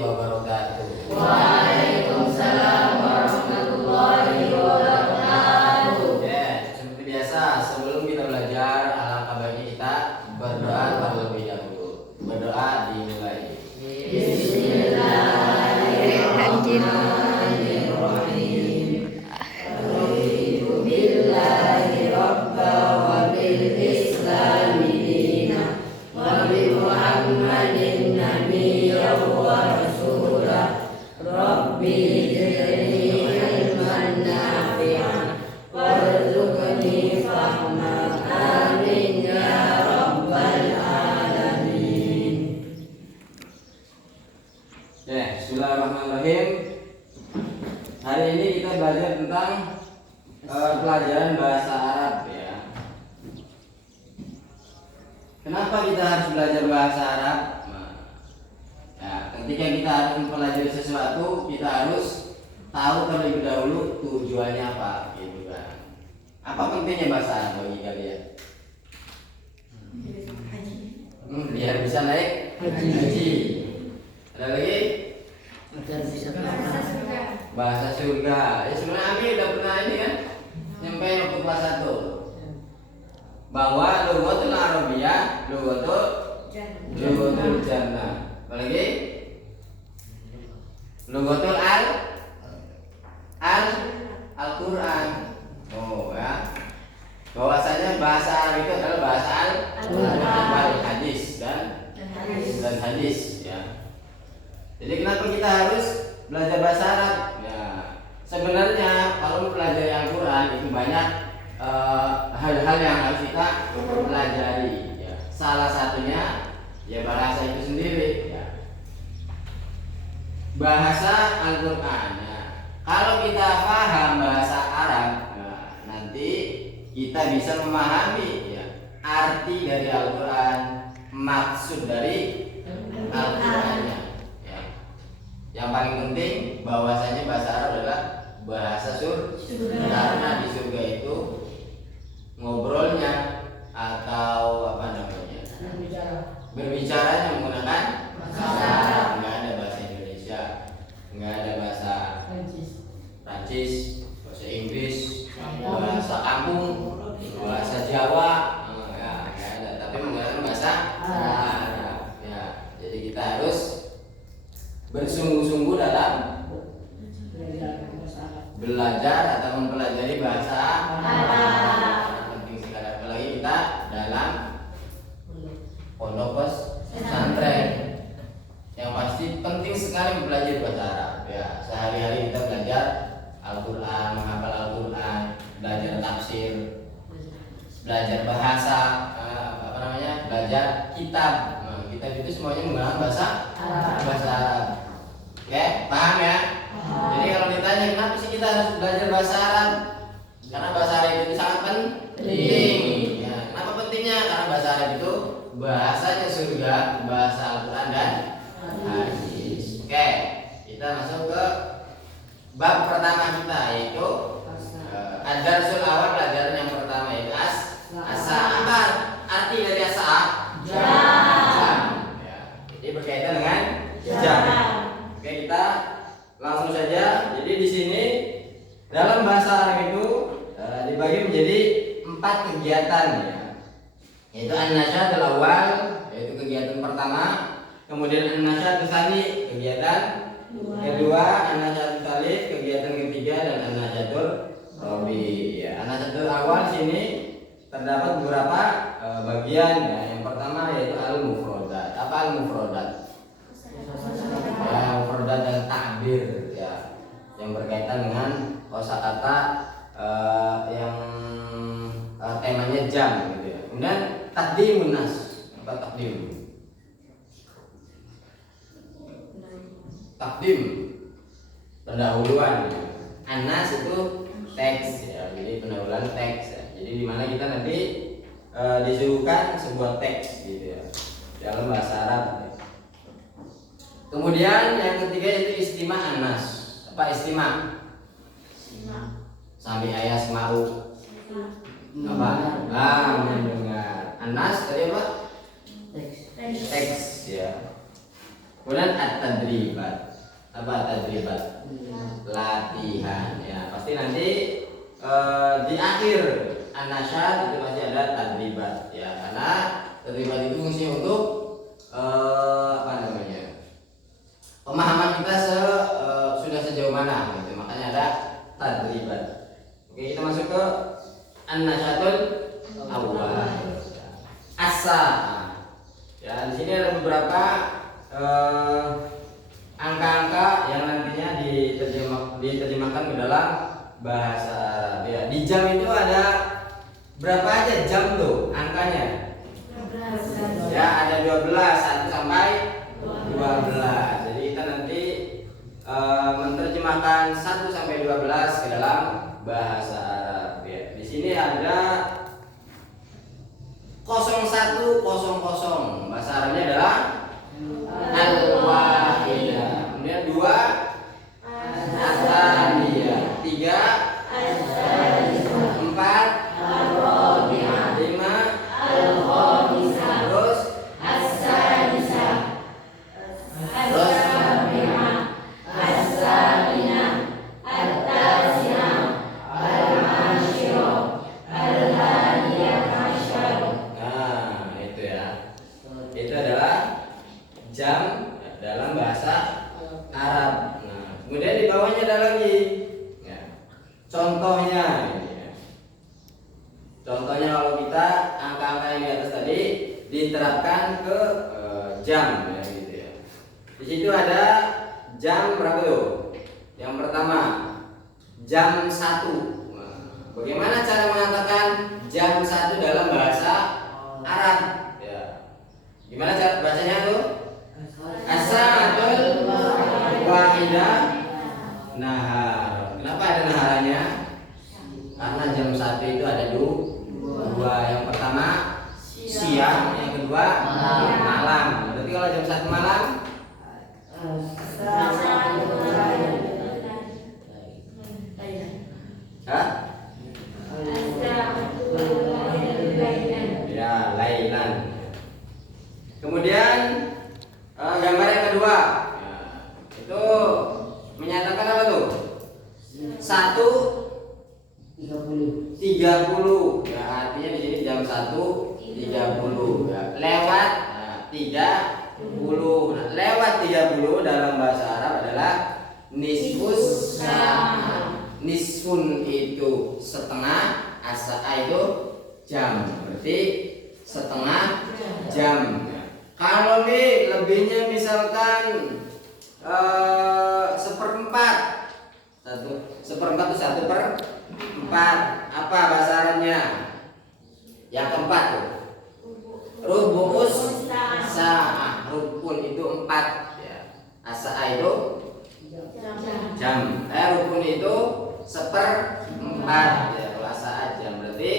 wabarakatuh. Waalaikumsalam warahmatullahi wabarakatuh. Ya, seperti biasa sebelum kita belajar, alangkah baiknya kita berdoa terlebih dahulu. Berdoa dimulai. Bismillahirrahmanirrahim. Raditu billahi rabba wa bil islami dina wa bi Muhammadin nabiyya wa rasulah. Rabbi zidni ilman nafi'an warzuqni fahma. Amin ya rabbal alamin. Ya, bismillahirrahmanirrahim. Hari ini kita belajar tentang pelajaran bahasa Arab ya. Kenapa kita harus belajar bahasa Arab? Ya, ketika kita harus mempelajari sesuatu, kita harus tahu terlebih dahulu tujuannya apa, gitu kan. Apa pentingnya bahasa Arab bagi kalian? Biar bisa naik haji. Ada lagi? Bahasa surga. Ya sebenarnya Ami udah pernah ini kan, nyampe waktu kelas 1 bahwa lughatul Arabiyah, lughatul jannah. Apalagi? Lughatul Al-Qur'an. Oh ya. Bahwasanya bahasa Arab itu adalah bahasa Al-Qur'an, hadis dan hadis ya. Jadi kenapa kita harus belajar bahasa Arab? Ya, sebenarnya kalau mempelajari Al-Quran itu banyak hal-hal yang harus kita pelajari. Ya. Salah satunya ya bahasa itu sendiri. Ya. Bahasa Al-Quran. Ya. Kalau kita paham bahasa Arab, nah, nanti kita bisa memahami ya, arti dari Al-Quran, maksud dari Al-Qurannya. Yang paling penting bahwasanya bahasa Arab adalah bahasa surga. Karena di surga itu ngobrolnya atau apa namanya berbicaranya menggunakan bahasa Arab. Nggak ada bahasa Indonesia, nggak ada bahasa Prancis, bahasa Inggris, bahasa kampung, bahasa Jawa, ya, nggak ada. Tapi menggunakan bahasa Arab. Ya, jadi kita harus bersungguh-sungguh dalam belajar atau mempelajari bahasa Arab. Penting sekali, apalagi kita dalam pondok pesantren. Yang pasti penting sekali mempelajari bahasa Arab. Ya, sehari-hari kita belajar Al-Quran, menghafal Al-Quran, belajar tafsir, belajar bahasa, belajar kitab. Nah, kitab itu semuanya menggunakan bahasa Arab. Oke, paham ya? Jadi kalau ditanya kenapa sih kita harus belajar bahasa Arab? Karena bahasa Arab itu sangat penting. Ya, kenapa pentingnya? Karena bahasa Arab itu bahasanya surga, bahasa Al-Quran dan hadis. Oke, kita masuk ke bab pertama kita, yaitu ad-darsul awal, pelajaran yang pertama yaitu asa. Apa arti dari asa? Jam. Ya, jadi berkaitan dengan jam. Oke, kita langsung saja. Jadi di sini dalam bahasa Arab itu dibagi menjadi 4 kegiatan ya. Yaitu an-nasyadul awal, yaitu kegiatan pertama, kemudian an-nasyadul tsani, kegiatan kedua, an-nasyadul tsalits, kegiatan ketiga, dan an-nasyadul rabi. Ya, an-nasyadul awal sini terdapat beberapa bagian ya. Yang pertama yaitu al-mufradat. Apa al-mufradat? Ya, mufradat dan takbir ya, yang berkaitan dengan kosakata yang temanya jam gitu ya. Kemudian taqdimun nas. Apa taqdim? Taqdim pendahuluan. Anas itu teks ya, jadi pendahuluan teks ya. Jadi di mana kita nanti disuguhkan sebuah teks gitu ya dalam bahasa Arab. Kemudian yang ketiga itu istima anas. Apa istima? Sami ayas mau. Apa? Mendengar. Anas tadi apa? Teks ya. Kemudian at-tadribat. Apa tadribat? Latihan. Ya, pasti nanti di akhir an-nasyad itu pasti ada tadribat. Ya, karena tadribat itu fungsi untuk apa namanya? Pemahaman kita sudah sejauh mana gitu. Makanya ada tadribat. Oke, kita masuk ke an-nasyadul awal. Asa. Ya, di sini ada beberapa angka-angka yang nantinya diterjemahkan ke dalam bahasa Arab. Ya, di jam itu ada berapa aja jam tuh angkanya? Ya, ada 12, 1 sampai 12. Jadi kita nanti menerjemahkan 1 sampai 12 ke dalam bahasa Arab. Ya, di sini ada 0100. Bahasa Arabnya adalah al-wahidah. Kemudian 2 as-saniyah, 3 4 5 terus nah itu ya, itu adalah jam dalam bahasa Arab. Nah, kemudian di bawahnya ada lagi ya, contohnya ini ya. Contohnya kalau kita angka-angka yang di atas tadi diterapkan ke jam ya gitu ya. Di situ ada jam berapa tuh? Yang pertama jam 1. Nah, bagaimana cara mengatakan jam 1 dalam bahasa Arab ya? Gimana cara bacanya tuh? As-sa'atul wahidah nahar. Kenapa ada naharannya? Karena jam 1 itu ada dua. Yang pertama siang, yang kedua malam. Berarti kalau jam 1 malam hah? Ya, lailan. Kemudian gambar yang kedua ya, itu menyatakan apa tuh? 1:30 ya, artinya di sini jam 1:30 ya. Lewat 30. Nah, lewat 30 dalam bahasa Arab adalah nisfus sa'ah. Nisfun itu setengah, as-sa'ah itu jam. Berarti setengah jam. Kalau nih lebihnya misalkan 1/4. 1/4 itu 1/4. Apa bahasa Arabnya? Yang keempat tuh. Rubu'us sa'ah. Rukun itu 4 ya. As-sa'ah itu jam. Rukun itu 1/4 ya. Kalau as-sa'ah jam berarti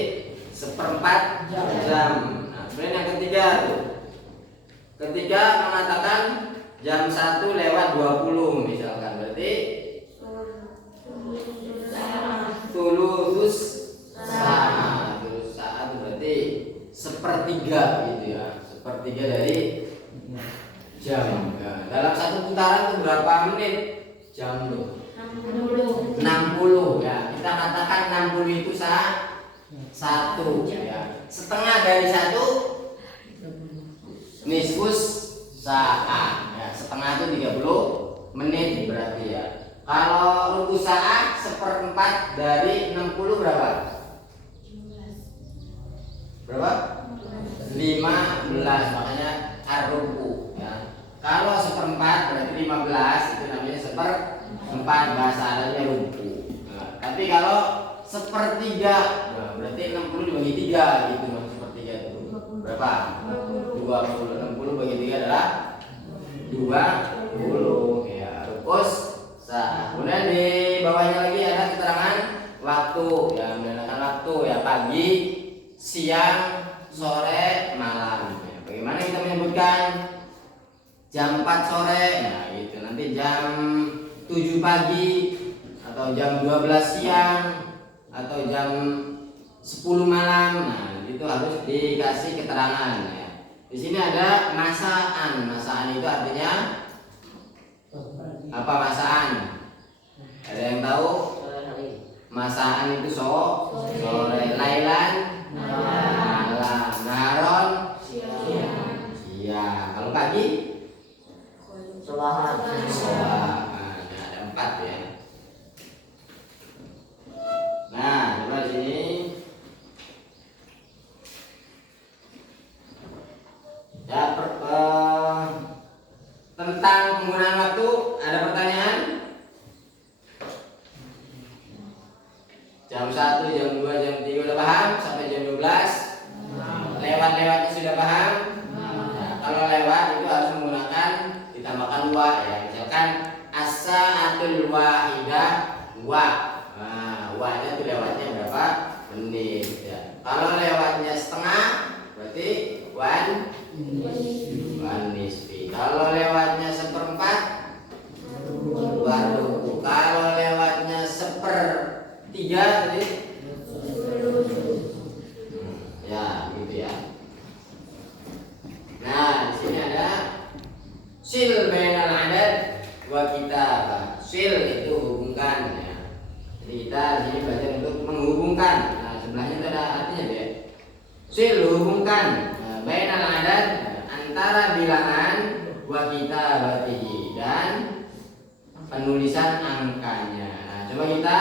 1/4 jam. Nah, kemudian yang ketiga tuh. Ketika mengatakan jam 1:20 misalkan, berarti tulusus sa'ah. Tulusus sa'ah itu berarti 1/3 gitu ya. 1/3 dari jam. Nah, dalam satu putaran itu berapa menit jam tuh? 60 ya. Kita katakan 60 itu 1 ya. Setengah dari 1 nisfus sa'ah ya, setengah itu 30 menit berarti ya. Kalau rubu sa'ah 1/4 dari 60 berapa? Berapa? 15, makanya ar-rubu ya. Kalau 1/4 berarti 15, itu namanya 1/4 bahasa Arabnya rubu. Nah, tapi kalau 1/3 nah, berarti 60 dibagi 3 gitu. 1/3 itu berapa? 20. 60 bagi 3 adalah 20 ya, rukus sa'ah. Kemudian di bawahnya lagi ada keterangan waktu ya, menggunakan waktu ya, pagi, siang, sore, malam ya. Bagaimana kita menyebutkan jam 4 sore? Nah gitu, nanti jam 7 pagi atau jam 12 siang atau jam 10 malam. Nah itu harus dikasih keterangan ya. Di sini ada masaan. Masaan itu artinya Apa masaan? Ada yang tahu? Masaan itu sore, lailan, malam, naharon, siang. Kalau pagi? Sobahan. Nah, ada 4 ya. Nah, coba di sini. Ya, tentang penggunaan waktu ada pertanyaan? Jam 1, jam 2, jam 3 udah paham? Sampai jam 12? Lewat-lewatnya sudah paham? Nah, kalau lewat itu harus menggunakan ditambahkan wa ya. Misalkan as-sa'atul wahidah wa. Nah, wa-nya itu lewatnya berapa menit ya. Kalau lewatnya setengah berarti wan nisfi. Kalau lewatnya 1/4 warubu. Kalau lewatnya 1/3 tadi ya gitu ya. Nah, di sini ada sil bainal adad wa kitabah. Sil itu hubungkan ya. Jadi kita di sini belajar untuk menghubungkan. Nah, sebelahnya itu ada artinya ya. Sil hubungkan bainal adad antara bilangan wa kitabatihi dan penulisan angkanya. Nah, coba kita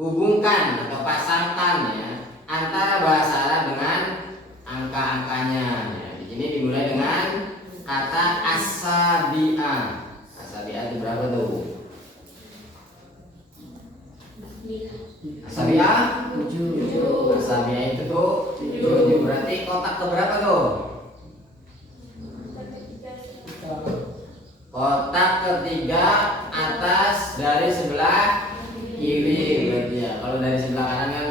hubungkan atau pasangkan ya antara bahasa Arab dengan angka-angkanya. Ya, di sini dimulai dengan kata asabi'ah. Asabi'ah itu berapa tuh? Asabi'ah 7. Asabi'ah itu tuh 7. Berarti kotak keberapa tuh? Kotak ketiga atas dari sebelah kiri berarti ya. Kalau dari sebelah kanan kan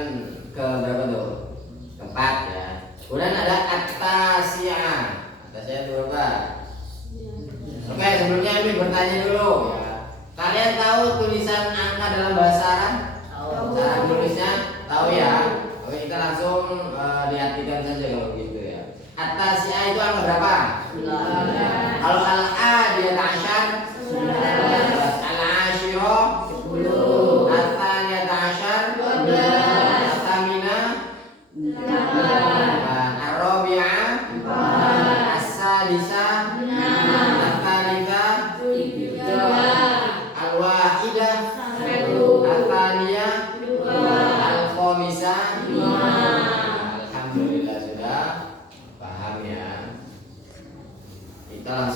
ke berapa tuh? Keempat ya. Kemudian ada atasiyah. Atasiyah itu berapa? Oke, sebelumnya Ami bertanya dulu ya. Kalian tahu tulisan angka dalam bahasa Arab? Cara tulisnya tahu ya. Oke, kita langsung diartikan saja kalau gitu ya. Atasiyah itu angka berapa? 9. Kalau al-adiyat asyar 11. Al-asyirah 10. Al-thaniyat asyar 12. Al-thaminah 8. Ar-rabi'ah 4. As-sadisah 6. Al-thalithah 3. Al-wahidah 1. Al-thaniyah 2. Al-khamisah 5. Alhamdulillah sudah paham ya. Kita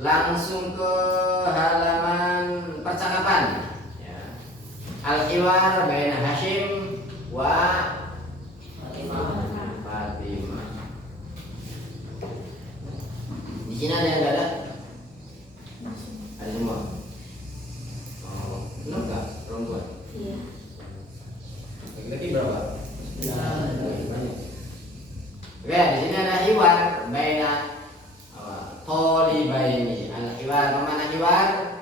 langsung ke halaman percakapan ya. Al-hiwar baina Hashim wa Fatimah. Di sini ada yang enggak ada? Ada semua. Oh, benar enggak? Perempuan? Iya. Laki-laki berapa? 9. Banyak. Oke, di sini ada hiwar baina thalibaini. Al-hiwar, mana hiwar?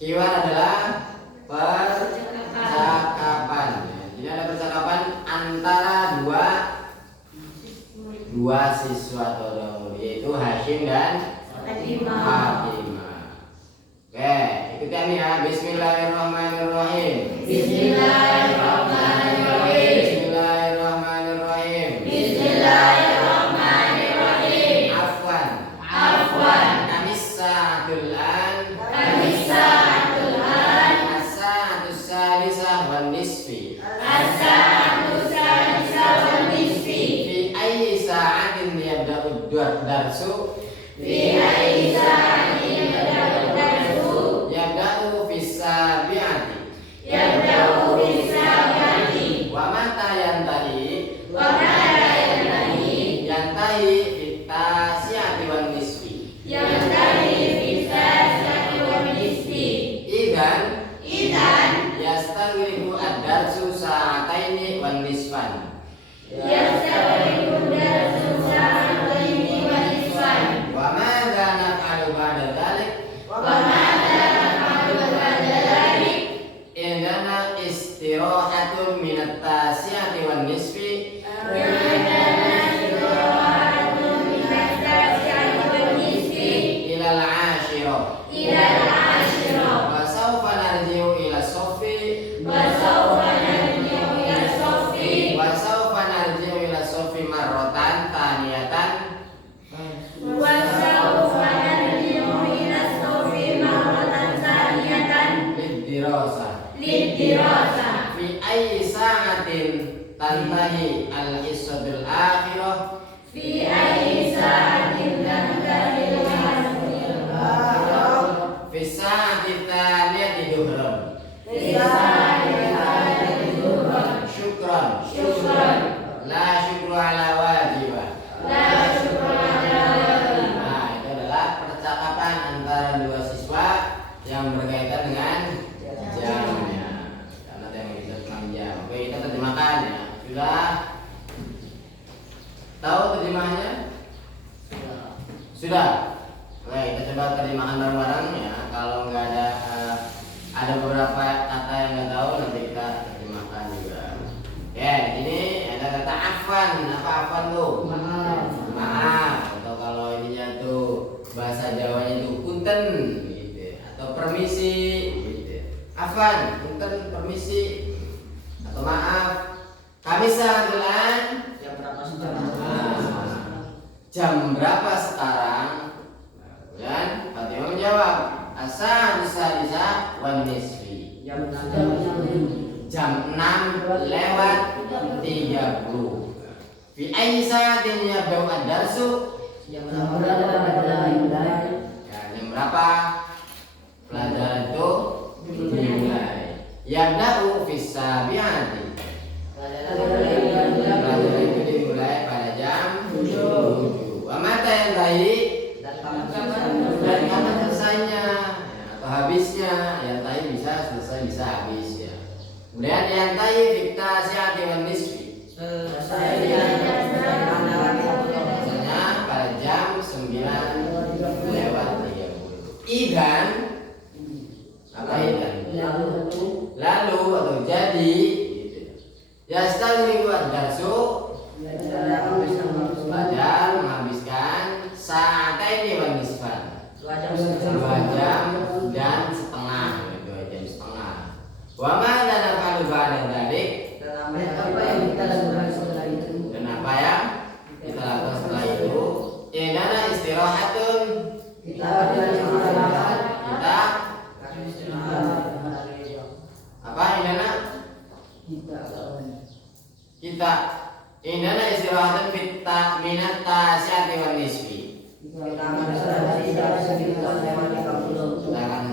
Hiwar adalah percakapan. Jadi ada percakapan antara dua siswa atau yaitu Hashim dan Fatimah. Oke, ikuti Ami ya. Bismillahirrahmanirrahim. Bismillahirrahmanirrahim. Bismillahirrahmanirrahim. Bismillahirrahmanirrahim. Afwan. Kamissa'atul an. As-sa'atus salisah wan nisfi. Fi ayyi sa'atin yabda'u darsu. Yabda'u fis sabi'ati. Wa mata yantahi. Yantahi fit tasi'ati wan nisfi. Idan yastaghriqu ad-darsu sa'ataini wan nisfan. Wa madza naf'alu ba'da dzalik? Indana istirahatun minat tasi'ati wan nisfi. tanahi al-hissatul akhirah Fi ayyi sa'atin tantahil hasil akhirah fi sa'ati tsaniyati dhuhran. Fi sa'atin tantahil Syukran. syukran La syukru ala wajibah. La syukran ala wajib Nah, itu adalah percakapan antara dua siswa yang berkaitan dengan jamnya. Karena tema kita tentang jam. Oke, kita terjemahkan ya. Sudah tahu terjemahannya? Sudah. Oke, kita coba terjemahkan bareng-bareng ya. Kalau nggak ada beberapa kata yang nggak tahu, nanti kita terjemahkan juga. Ya, di sini ada kata afan. Apa afan tuh? Maaf. Atau kalau ininya tuh bahasa Jawanya itu punten gitu. Atau permisi gitu. Afan, punten, permisi atau maaf. Kami sangat jam berapa sekarang? Dan Fatimah menjawab, asa bisa wan nisfi. Jam 6 lewat 30. Fi ayyi sa'atin yabda'u ad-darsu? Ya, jam berapa pelajaran itu dimulai? Yabda'u fi sabi'ati. Pelajaran itu dimulai pada jam 7. Wa mata yang baik dan kapan selesainya atau habisnya. Yang tadi bisa selesai, bisa habis ya. Kemudian yang tadi fikta si'ati wan nisfi. Biasanya pada jam 9 lewat 30. Idan apa idan? Lalu atau jadi gitu. Yastaghriqu ad-darsu, belajar menghabiskan sa'ataini wan nisfan. 2 jam dan setengah, 2 jam setengah. Wa ma naf'alu ba'da dzalik? Dan apa yang kita lakukan setelah itu? Inana istirahatun. Kita apa inana? Kita inana istirahatun fitta minat tasyati wan nisfi. Kita akan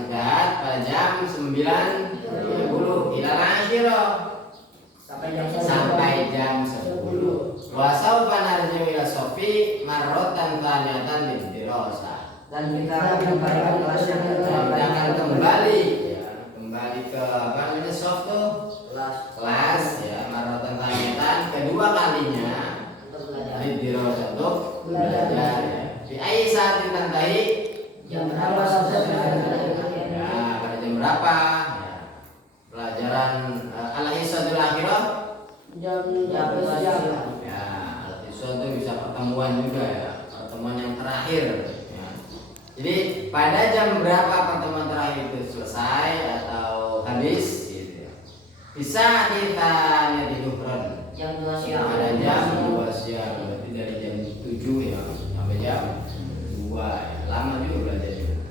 istirahat pada jam 9.30 ila asyirah sampai jam 10. Wa saufa narji'u ila sofi marratan tsaniyatan lidirasa. Dan kita akan kembali ya, kembali ke apa namanya soft tuh kelas ya, marratan tsaniyatan kedua kalinya lidirasa untuk belajar ya. Di ayyi sa'atin tantahi? Jam berapa ya, pada jam berapa ya. Pelajaran al-hissatul akhirah jam ya, al-hissah itu bisa pertemuan juga ya, pertemuan yang terakhir ya. Jadi pada jam berapa pertemuan terakhir itu selesai atau habis gitu ya. Bisa kita lihat di Duhran jam 2 siang. Ada jam 2 siang, berarti dari jam 7 ya sampai jam 2 ya. Lama juga belajarnya.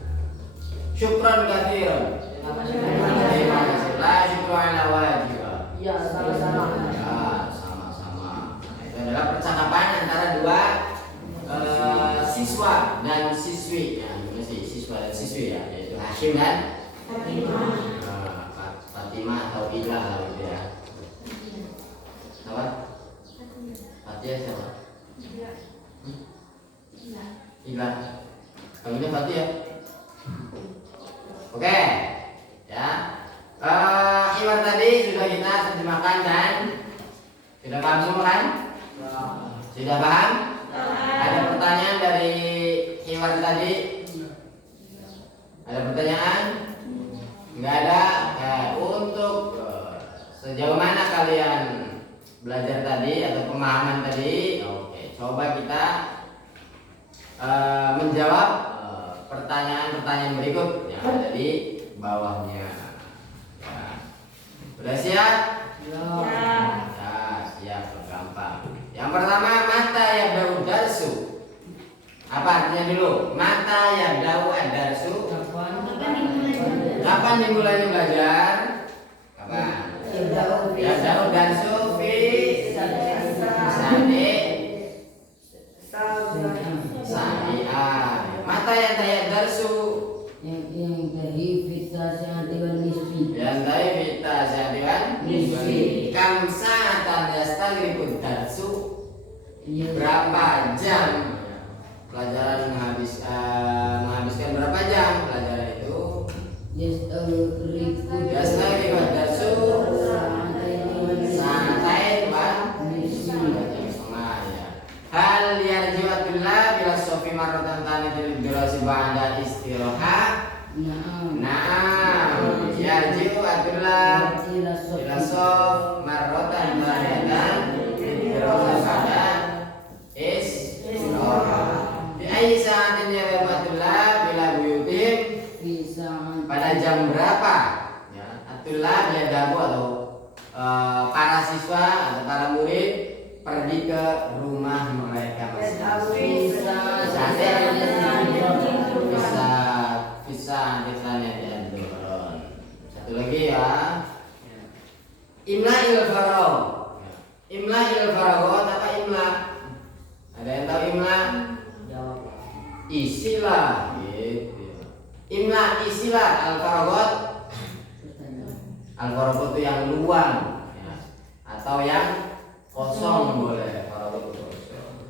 Syukran katsiran. Terima kasih. La syukru ala wajibah. Ya, sama-sama. Ya, sama-sama. Nah, itu adalah percakapan antara dua siswa dan siswi. Ya, siswa dan siswi ya, yaitu Hashim dan Fatimah atau Ila gitu ya. Apa? Fatia siapa? Ila. Panggilnya Fatia. Oke. Ya. Iwan tadi sudah kita terjemahkan dan sudah paham semua kan? Sudah paham? Ada pertanyaan dari Iwan tadi? Ada pertanyaan? Enggak ada. Untuk sejauh mana kalian belajar tadi atau pemahaman tadi? Oke, coba kita menjawab pertanyaan-pertanyaan berikut yang ada di bawahnya. Ya. Udah siap? Ya, siap, gampang. Yang pertama, mata yabda'u darsu. Apa artinya dulu? Mata yabda'u ad-darsu. Kapan dimulainya belajar? Kapan? Yabda'u darsu fi darsu berapa jam pelajaran menghabiskan berapa jam pelajaran itu. Yastagriqu darsu santai Pak. Hal yarji'u Abdullah bila sofi marratan tanitil durasi ba'da istirahat. Naam yarji'u Abdullah bila sof marratan tanitan durasi ba'da istirahat. Di ayyi sa'atin ya Abdullah bila buyutim pada jam berapa ya Abdullah dia dabu atau para siswa atau para murid pergi ke rumah mereka masing-masing. Bisa ditanya di satu lagi ya. Imla'il faraghat apa imla? Ada yang tahu imla? Isilah gitu. Imla isilah al-faraghat. Al-faraghat itu yang luang ya. Atau yang kosong boleh faraghat itu kosong.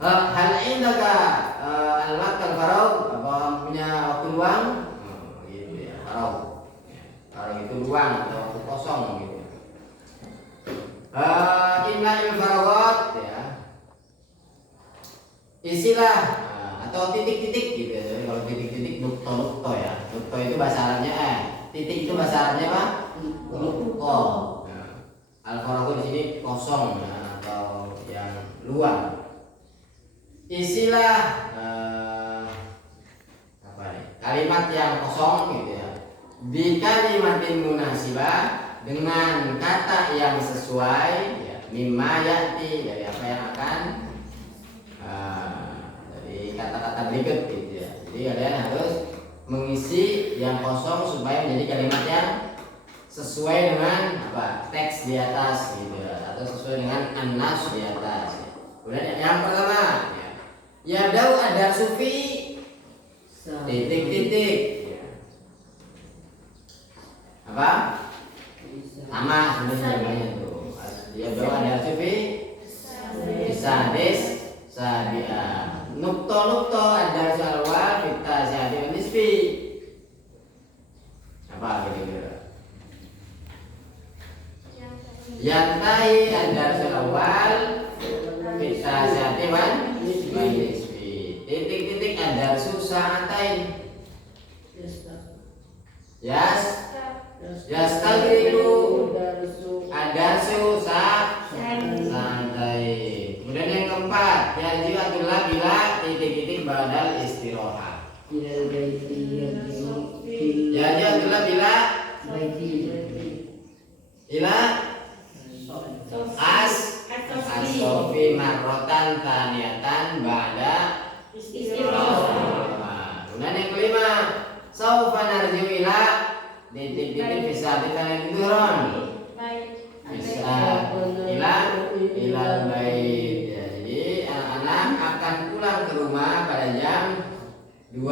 Hal indaka al-waqt al-faragh apa punya waktu luang? Gitu ya, faragh itu luang atau waktu kosong gitu. Imla'il faraghat ya. Isilah atau titik-titik gitu ya. Kalau titik-titik nukto ya. Nukto itu bahasa Arabnya titik itu bahasa Arabnya apa? Nukto. Al-faragh di sini kosong ya, atau yang luang. Isilah apa nih? Kalimat yang kosong gitu ya. Bi kalimatin munasibah dengan kata yang sesuai ya. Mimma ya'ti dari apa yang akan dari kata-kata berikut gitu ya. Jadi kalian harus mengisi yang kosong supaya menjadi kalimat yang sesuai dengan apa teks di atas gitu ya, atau sesuai dengan an-nas di atas ya. Kemudian yang pertama ya dau ada sufi titik-titik ya. Apa? Sama sebenarnya tuh. Ya dau ada sufi sadis sadia nukto ada salwa kita jadi nisfi apa kira-kira yang tahi ada salawal kita jadi nisfi titik-titik ada susah antain yastagriqu ada susah santai. Kemudian yang keempat, yarji'u Abdullah bila titik-titik badal istirahat. Yarji'u Abdullah bila as-sofi marrotan taniyatan ba'da istirahat. Kemudian yang kelima, saufa narji'u ila titik-titik bisa ditanya turun. Bisa ilal bait ya. Jadi anak-anak akan pulang ke rumah pada jam 2